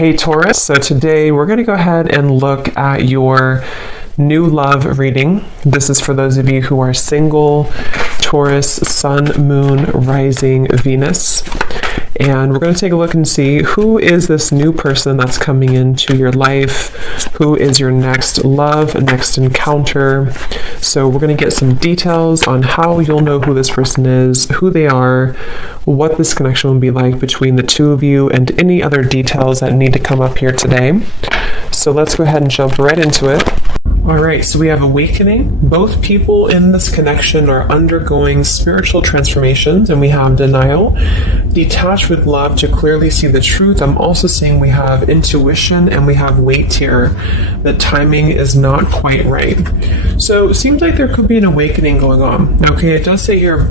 Hey Taurus, so today we're going to go ahead and look at your new love reading. This is for those of you who are single, Taurus, Sun, Moon, Rising, Venus. And we're going to take a look and see who is this new person that's coming into your life, who is your next love, next encounter. So we're going to get some details on how you'll know who this person is, who they are, what this connection will be like between the two of you, and any other details that need to come up here today. So let's go ahead and jump right into it. All right, so we have awakening. Both people in this connection are undergoing spiritual transformations, and we have denial. Detach with love to clearly see the truth. I'm also seeing we have intuition and we have weight here. The timing is not quite right. So it seems like there could be an awakening going on. Okay, it does say here,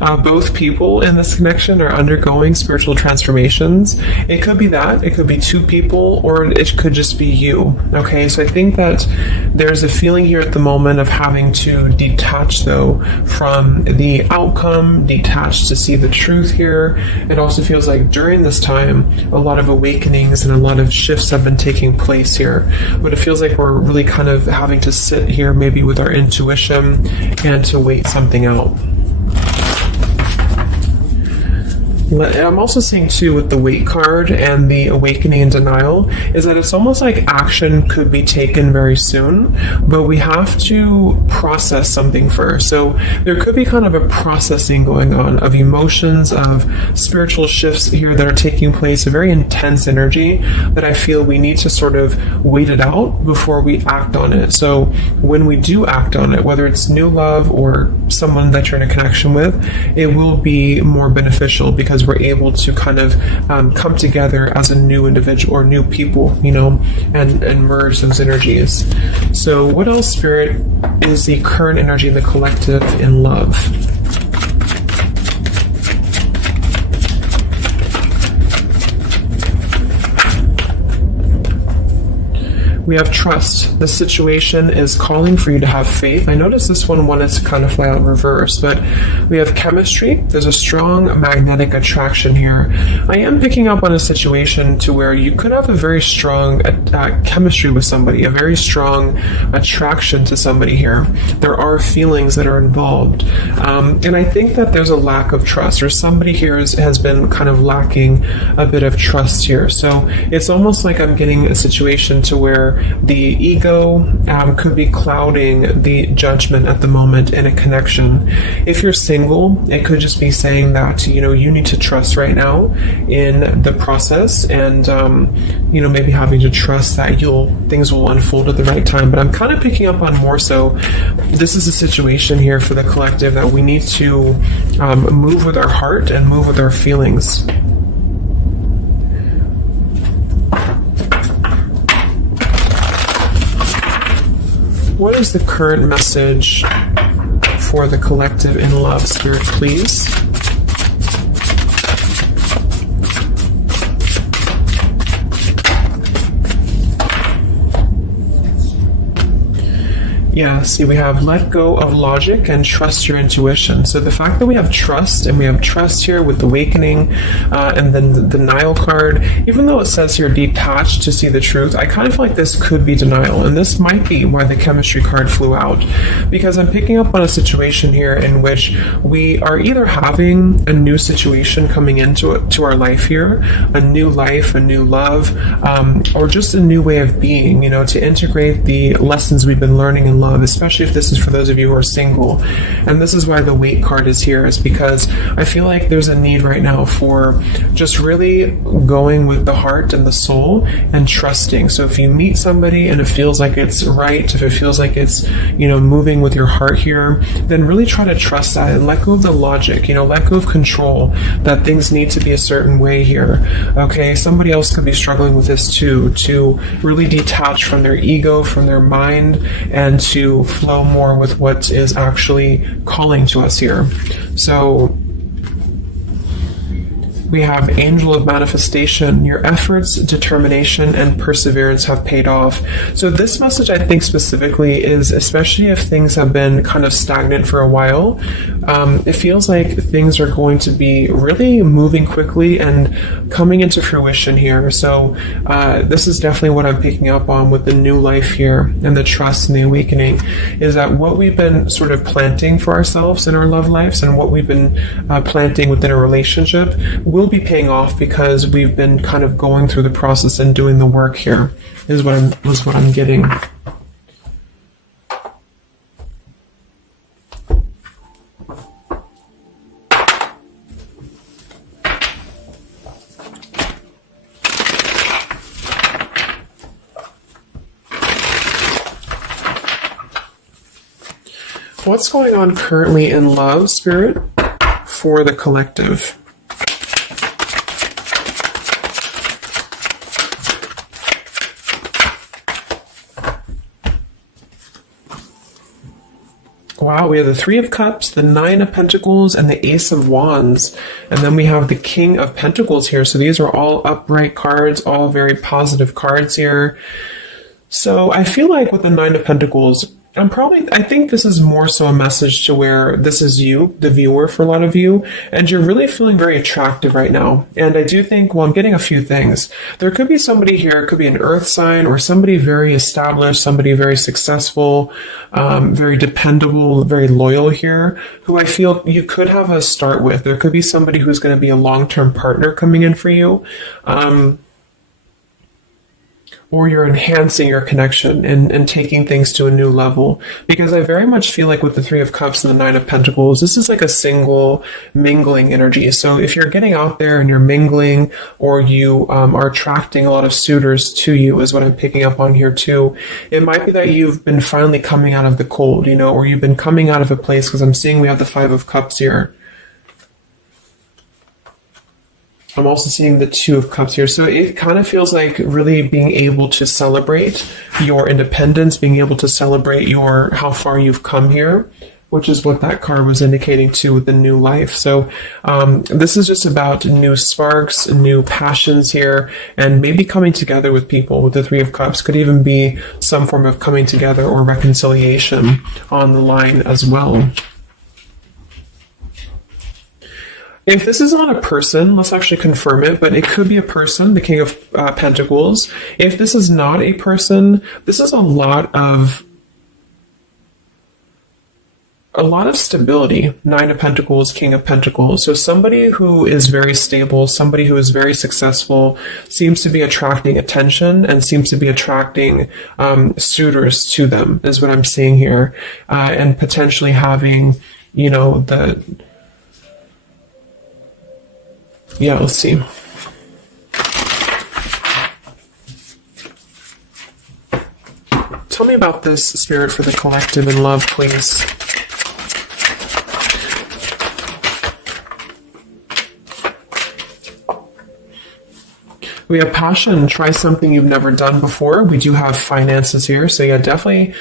both people in this connection are undergoing spiritual transformations. It could be that, it could be two people, or it could just be you. Okay, so I think that there's a feeling here at the moment of having to detach, though, from the outcome, detach to see the truth here. It also feels like during this time, a lot of awakenings and a lot of shifts have been taking place here. But it feels like we're really kind of having to sit here maybe with our intuition and to wait something out. I'm also seeing too with the weight card and the awakening and denial is that it's almost like action could be taken very soon, but we have to process something first. So there could be kind of a processing going on of emotions, of spiritual shifts here that are taking place, a very intense energy that I feel we need to sort of wait it out before we act on it. So when we do act on it, whether it's new love or someone that you're in a connection with, it will be more beneficial because we're able to kind of come together as a new individual or new people, you know, and merge those energies. So what else, Spirit, is the current energy of the collective in love? We have trust. The situation is calling for you to have faith. I noticed this one wanted to kind of fly out in reverse, but we have chemistry. There's a strong magnetic attraction here. I am picking up on a situation to where you could have a very strong chemistry with somebody, a very strong attraction to somebody here. There are feelings that are involved. And I think that there's a lack of trust, or somebody here has been kind of lacking a bit of trust here. So it's almost like I'm getting a situation to where the ego could be clouding the judgment at the moment in a connection. If you're single, it could just be saying that, you know, you need to trust right now in the process, and you know, maybe having to trust that things will unfold at the right time. But I'm kind of picking up on more so this is a situation here for the collective that we need to move with our heart and move with our feelings. What is the current message for the collective in love, Spirit, please? Yeah, see, we have let go of logic and trust your intuition. So the fact that we have trust, and we have trust here with awakening, and then the denial card, even though it says here detached to see the truth, I kind of feel like this could be denial. And this might be why the chemistry card flew out. Because I'm picking up on a situation here in which we are either having a new situation coming into our life here, a new life, a new love, or just a new way of being, you know, to integrate the lessons we've been learning in love, especially if this is for those of you who are single. And this is why the weight card is here, is because I feel like there's a need right now for just really going with the heart and the soul and trusting. So if you meet somebody and it feels like it's right, if it feels like it's, you know, moving with your heart here, then really try to trust that and let go of the logic, you know, let go of control, that things need to be a certain way here. Okay, somebody else could be struggling with this too, to really detach from their ego, from their mind, and to flow more with what is actually calling to us here. So we have Angel of Manifestation. Your efforts, determination, and perseverance have paid off. So this message, I think specifically, is especially if things have been kind of stagnant for a while, it feels like things are going to be really moving quickly and coming into fruition here. So this is definitely what I'm picking up on with the new life here and the trust and the awakening, is that what we've been sort of planting for ourselves in our love lives and what we've been planting within a relationship will be paying off, because we've been kind of going through the process and doing the work here, is what I'm getting. What's going on currently in love, Spirit, for the collective? Wow, we have the Three of Cups, the Nine of Pentacles, and the Ace of Wands. And then we have the King of Pentacles here. So these are all upright cards, all very positive cards here. So I feel like with the Nine of Pentacles, I think this is more so a message to where this is you, the viewer, for a lot of you, and you're really feeling very attractive right now. And I do think, well, I'm getting a few things. There could be somebody here, it could be an earth sign or somebody very established, somebody very successful, very dependable, very loyal here, who I feel you could have a start with. There could be somebody who's going to be a long-term partner coming in for you. Or you're enhancing your connection and taking things to a new level. Because I very much feel like with the Three of Cups and the Nine of Pentacles, this is like a single mingling energy. So if you're getting out there and you're mingling, or you are attracting a lot of suitors to you, is what I'm picking up on here too. It might be that you've been finally coming out of the cold, or you've been coming out of a place, because I'm seeing we have the Five of Cups here. I'm also seeing the Two of Cups here. So it kind of feels like really being able to celebrate your independence, being able to celebrate how far you've come here, which is what that card was indicating too with the new life. So this is just about new sparks, new passions here, and maybe coming together with people. With the Three of Cups could even be some form of coming together or reconciliation on the line as well. If this is not a person, let's actually confirm it, but it could be a person, the King of Pentacles. If this is not a person, this is a lot of stability. Nine of Pentacles, King of Pentacles. So somebody who is very stable, somebody who is very successful, seems to be attracting attention and seems to be attracting suitors to them, is what I'm seeing here. And potentially having, let's see. Tell me about this, Spirit, for the collective in love, please. We have passion. Try something you've never done before. We do have finances here. So yeah, definitely.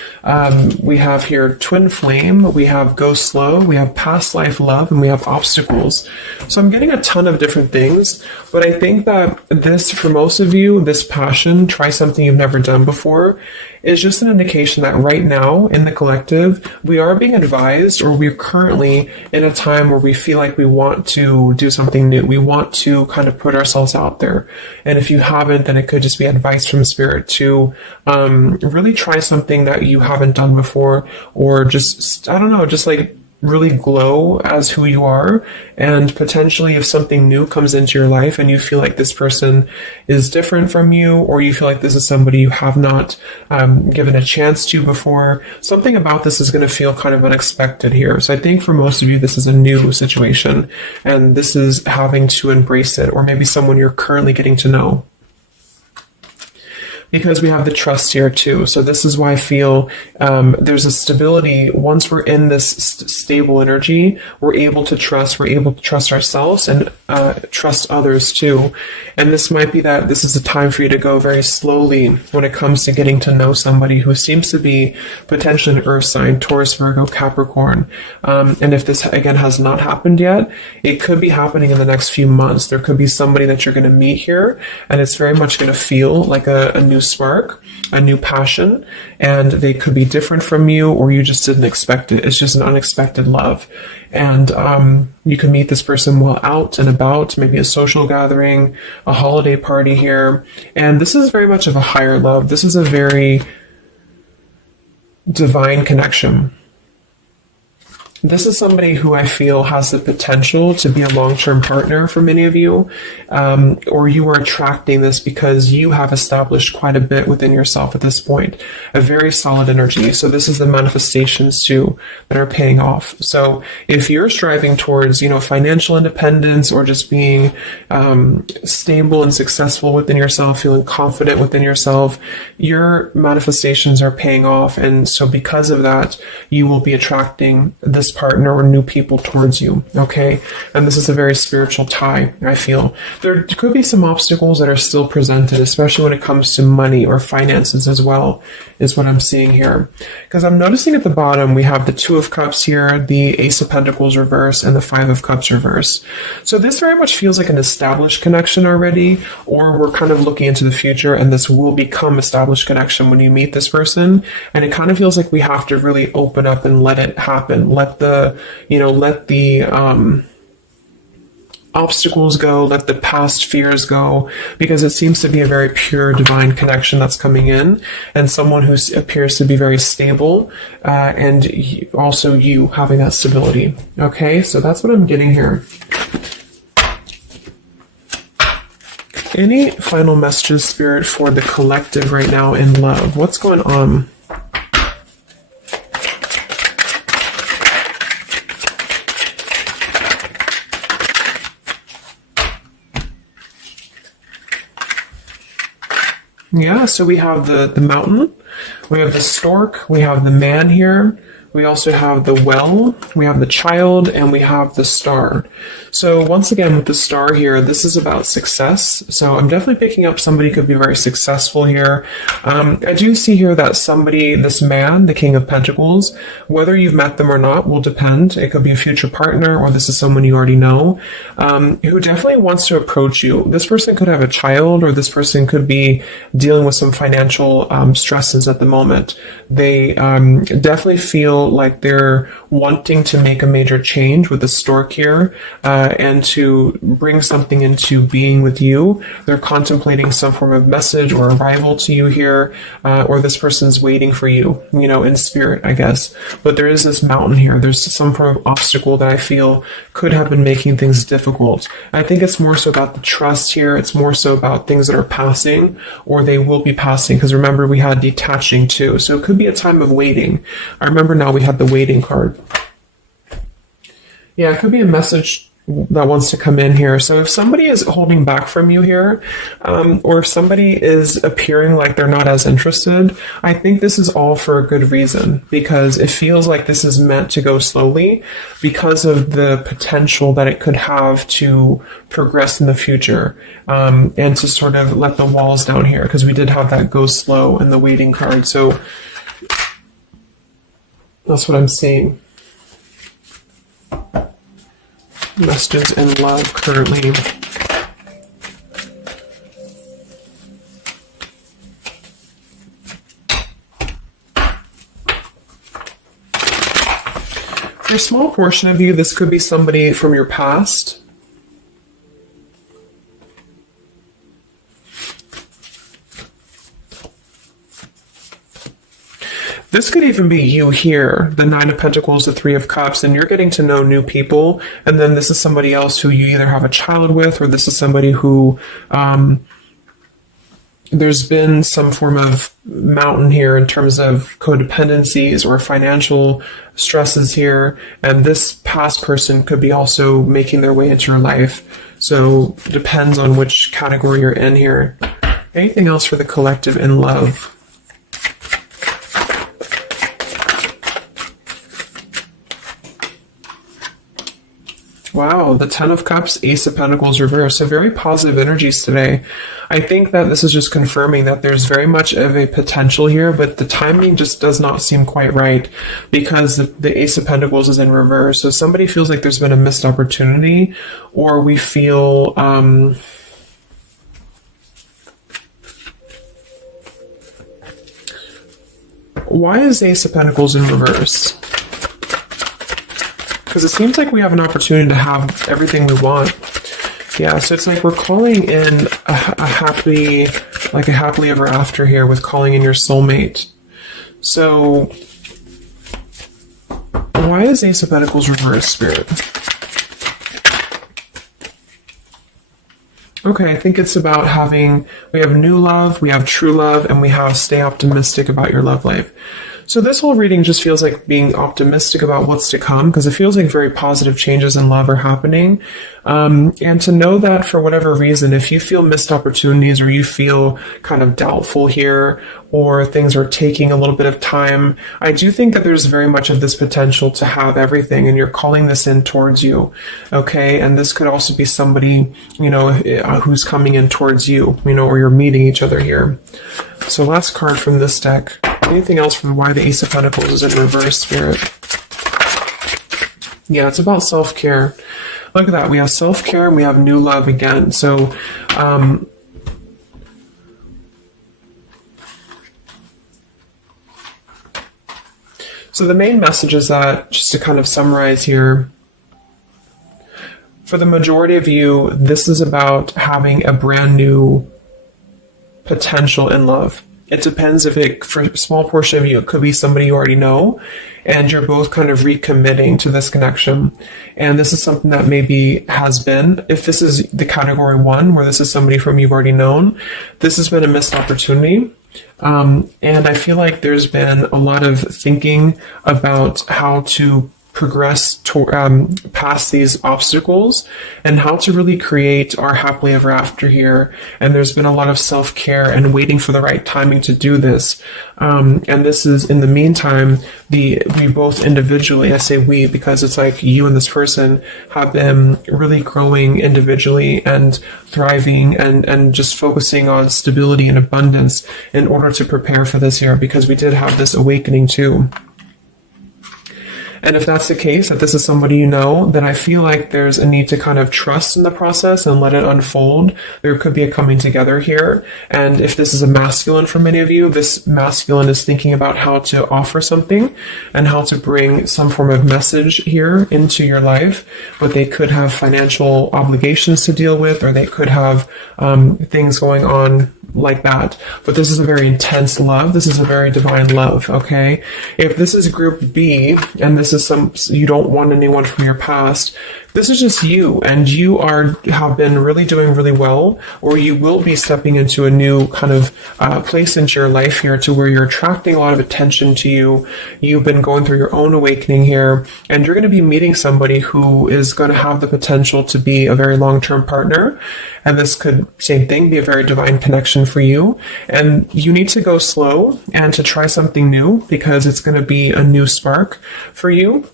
We have here twin flame. We have go slow. We have past life love, and we have obstacles. So I'm getting a ton of different things, but I think that this, for most of you, this passion, try something you've never done before, is just an indication that right now in the collective, we are being advised, or we're currently in a time where we feel like we want to do something new. We want to kind of put ourselves out there. And if you haven't, then it could just be advice from Spirit to really try something that you haven't done before, or just, just like really glow as who you are. And potentially if something new comes into your life and you feel like this person is different from you, or you feel like this is somebody you have not given a chance to before, something about this is going to feel kind of unexpected here. So I think for most of you, this is a new situation, and this is having to embrace it, or maybe someone you're currently getting to know. Because we have the trust here too. So this is why I feel there's a stability. Once we're in this stable energy, we're able to trust ourselves and trust others too. And this might be that this is a time for you to go very slowly when it comes to getting to know somebody who seems to be potentially an earth sign, Taurus, Virgo, Capricorn. And if this, again, has not happened yet, it could be happening in the next few months. There could be somebody that you're going to meet here, and it's very much going to feel like a new new spark, a new passion, and they could be different from you, or you just didn't expect it. It's just an unexpected love. And you can meet this person while out and about, maybe a social gathering, a holiday party here. And this is very much of a higher love. This is a very divine connection. This is somebody who I feel has the potential to be a long-term partner for many of you, or you are attracting this because you have established quite a bit within yourself at this point, a very solid energy. So this is the manifestations too that are paying off. So if you're striving towards, financial independence, or just being stable and successful within yourself, feeling confident within yourself, your manifestations are paying off. And so because of that, you will be attracting this partner or new people towards you, okay? And this is a very spiritual tie, I feel. There could be some obstacles that are still presented, especially when it comes to money or finances as well, is what I'm seeing here. Because I'm noticing at the bottom, we have the Two of Cups here, the Ace of Pentacles reverse, and the Five of Cups reverse. So this very much feels like an established connection already, or we're kind of looking into the future, and this will become established connection when you meet this person. And it kind of feels like we have to really open up and let it happen. Let the obstacles go, let the past fears go, because it seems to be a very pure divine connection that's coming in, and someone who appears to be very stable, and also you having that stability. Okay, so that's what I'm getting here. Any final messages, Spirit, for the collective right now in love? What's going on? Yeah, so we have the mountain, we have the stork, we have the man here, we also have the well, we have the child, and we have the star. So once again, with the star here, this is about success. So I'm definitely picking up somebody could be very successful here. I do see here that somebody, this man, the King of Pentacles, whether you've met them or not will depend. It could be a future partner, or this is someone you already know, who definitely wants to approach you. This person could have a child, or this person could be dealing with some financial stresses at the moment. They definitely feel like they're wanting to make a major change with the stork here, and to bring something into being with you. They're contemplating some form of message or arrival to you here, or this person's waiting for you, in spirit, I guess. But there is this mountain here. There's some form of obstacle that I feel could have been making things difficult. I think it's more so about the trust here. It's more so about things that are passing, or they will be passing, because remember, we had detaching too. So it could be a time of waiting. I remember now we had the waiting card. Yeah, it could be a message that wants to come in here. So if somebody is holding back from you here, or if somebody is appearing like they're not as interested, I think this is all for a good reason, because it feels like this is meant to go slowly because of the potential that it could have to progress in the future, and to sort of let the walls down here, because we did have that go slow in the waiting card. So that's what I'm seeing. Messages in love currently. For a small portion of you, this could be somebody from your past. This could even be you here, the Nine of Pentacles, the Three of Cups, and you're getting to know new people. And then this is somebody else who you either have a child with, or this is somebody who there's been some form of mountain here in terms of codependencies or financial stresses here. And this past person could be also making their way into your life. So it depends on which category you're in here. Anything else for the collective in love? Wow, the Ten of Cups, Ace of Pentacles reverse. So very positive energies today. I think that this is just confirming that there's very much of a potential here, but the timing just does not seem quite right, because the Ace of Pentacles is in reverse. So somebody feels like there's been a missed opportunity, or we feel Why is Ace of Pentacles in reverse? Because it seems like we have an opportunity to have everything we want. Yeah, so it's like we're calling in a happily ever after here with calling in your soulmate. So why is Ace of Pentacles reverse, Spirit? Okay, I think it's about we have new love, we have true love, and we have stay optimistic about your love life. So this whole reading just feels like being optimistic about what's to come, because it feels like very positive changes in love are happening. And to know that for whatever reason, if you feel missed opportunities or you feel kind of doubtful here, or things are taking a little bit of time, I do think that there's very much of this potential to have everything, and you're calling this in towards you. Okay. And this could also be somebody, who's coming in towards you, or you're meeting each other here. So last card from this deck. Anything else from why the Ace of Pentacles is in reverse, Spirit? Yeah, it's about self-care. Look at that. We have self-care and we have new love again. So, so the main message is that, just to kind of summarize here, for the majority of you, this is about having a brand new potential in love. It depends for a small portion of you, it could be somebody you already know, and you're both kind of recommitting to this connection. And this is something that maybe has been, if this is the category 1, where this is somebody from you've already known, this has been a missed opportunity. And I feel like there's been a lot of thinking about how to progress past these obstacles and how to really create our happily ever after here. And there's been a lot of self-care and waiting for the right timing to do this. And this is, in the meantime, we both individually, I say we because it's like you and this person have been really growing individually and thriving and just focusing on stability and abundance in order to prepare for this year, because we did have this awakening too. And if that's the case, that this is somebody you know, then I feel like there's a need to kind of trust in the process and let it unfold. There could be a coming together here. And if this is a masculine for many of you, this masculine is thinking about how to offer something and how to bring some form of message here into your life. But they could have financial obligations to deal with, or they could have things going on like that. But this is a very intense love. This is a very divine love, okay? If this is group B, and this is you don't want anyone from your past, this is just you, and you have been really doing really well, or you will be stepping into a new kind of place into your life here, to where you're attracting a lot of attention to you. You've been going through your own awakening here, and you're going to be meeting somebody who is going to have the potential to be a very long-term partner. And this could, same thing, be a very divine connection for you. And you need to go slow and to try something new, because it's going to be a new spark for you.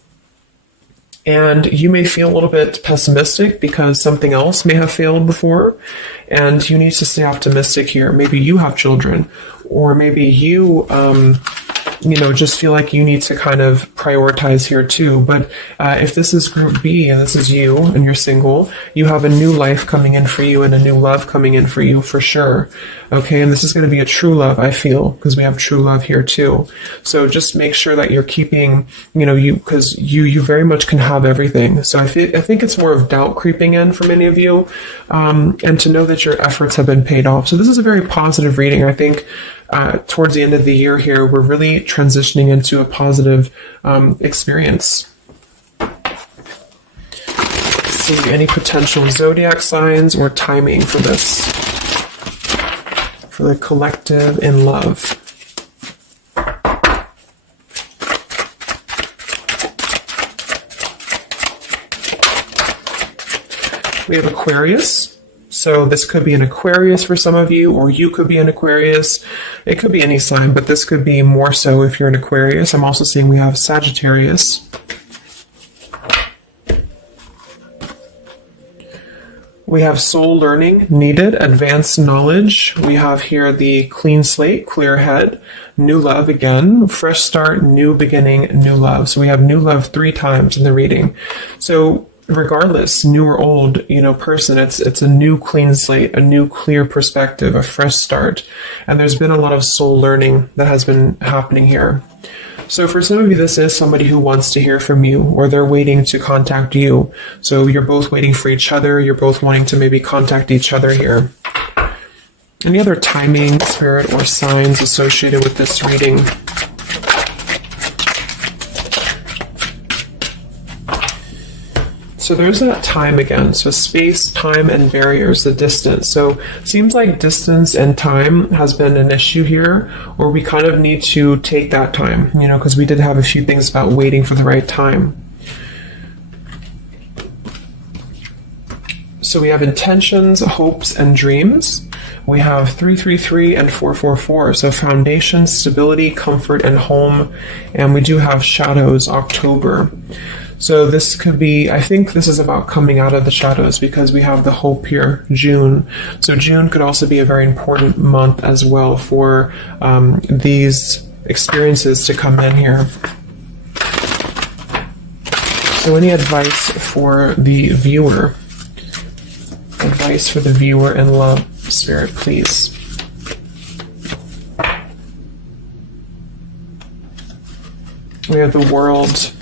And you may feel a little bit pessimistic because something else may have failed before. And you need to stay optimistic here. Maybe you have children, or maybe you, just feel like you need to kind of prioritize here too. But if this is group B and this is you and you're single, you have a new life coming in for you and a new love coming in for you for sure. Okay, and this is going to be a true love, I feel, because we have true love here too. So just make sure that you're keeping, because you very much can have everything. So I think it's more of doubt creeping in for many of you, and to know that your efforts have been paid off. So this is a very positive reading. I think towards the end of the year here, we're really transitioning into a positive experience. Let's see, any potential zodiac signs or timing for this, for the collective in love. We have Aquarius. So this could be an Aquarius for some of you, or you could be an Aquarius. It could be any sign, but this could be more so if you're an Aquarius. I'm also seeing we have Sagittarius. We have soul learning needed, advanced knowledge. We have here the clean slate, clear head, new love again, fresh start, new beginning, new love. So we have new love 3 times in the reading. So regardless, new or old, person, it's a new clean slate, a new clear perspective, a fresh start. And there's been a lot of soul learning that has been happening here. So for some of you, this is somebody who wants to hear from you, or they're waiting to contact you. So you're both waiting for each other. You're both wanting to maybe contact each other here. Any other timing, spirit, or signs associated with this reading? So there's that time again. So space, time, and barriers, the distance. So it seems like distance and time has been an issue here, or we kind of need to take that time, because we did have a few things about waiting for the right time. So we have intentions, hopes, and dreams. We have 333 and 444. So foundation, stability, comfort, and home. And we do have shadows, October. So this could be, I think this is about coming out of the shadows, because we have the hope here, June. So June could also be a very important month as well for these experiences to come in here. So any advice for the viewer? Advice for the viewer in love, Spirit, please. We have the World.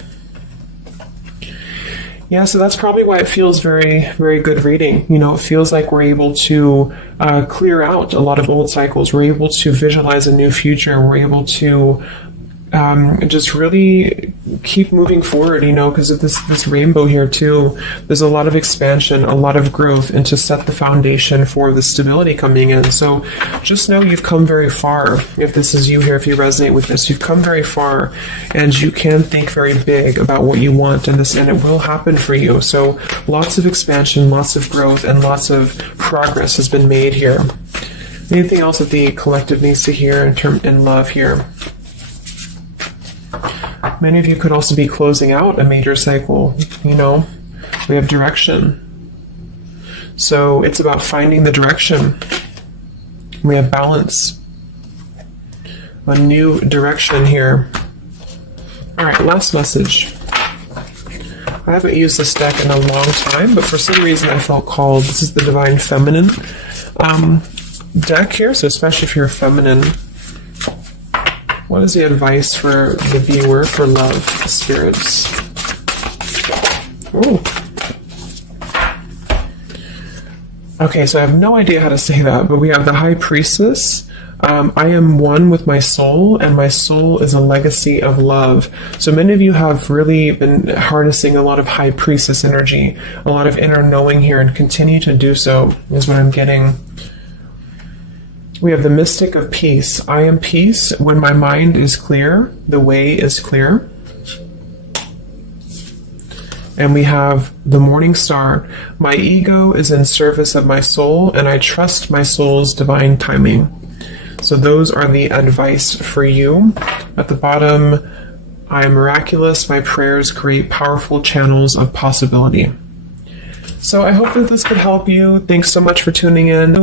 Yeah, so that's probably why it feels very, very good reading. It feels like we're able to clear out a lot of old cycles. We're able to visualize a new future. We're able to just really keep moving forward, because of this rainbow here too. There's a lot of expansion, a lot of growth, and to set the foundation for the stability coming in. So just know you've come very far. If this is you here, if you resonate with this, you've come very far, and you can think very big about what you want, and it will happen for you. So lots of expansion, lots of growth, and lots of progress has been made here. Anything else that the collective needs to hear in love here? Many of you could also be closing out a major cycle. We have direction. So it's about finding the direction. We have balance. A new direction here. All right, last message. I haven't used this deck in a long time, but for some reason I felt called. This is the Divine Feminine deck here, so especially if you're feminine. What is the advice for the viewer for love, spirits? Ooh. Okay, so I have no idea how to say that, but we have the High Priestess. I am one with my soul, and my soul is a legacy of love. So many of you have really been harnessing a lot of High Priestess energy, a lot of inner knowing here, and continue to do so, is what I'm getting. We have the Mystic of Peace. I am peace. When my mind is clear, the way is clear. And we have the Morning Star. My ego is in service of my soul, and I trust my soul's divine timing. So those are the advice for you. At the bottom, I am miraculous. My prayers create powerful channels of possibility. So I hope that this could help you. Thanks so much for tuning in.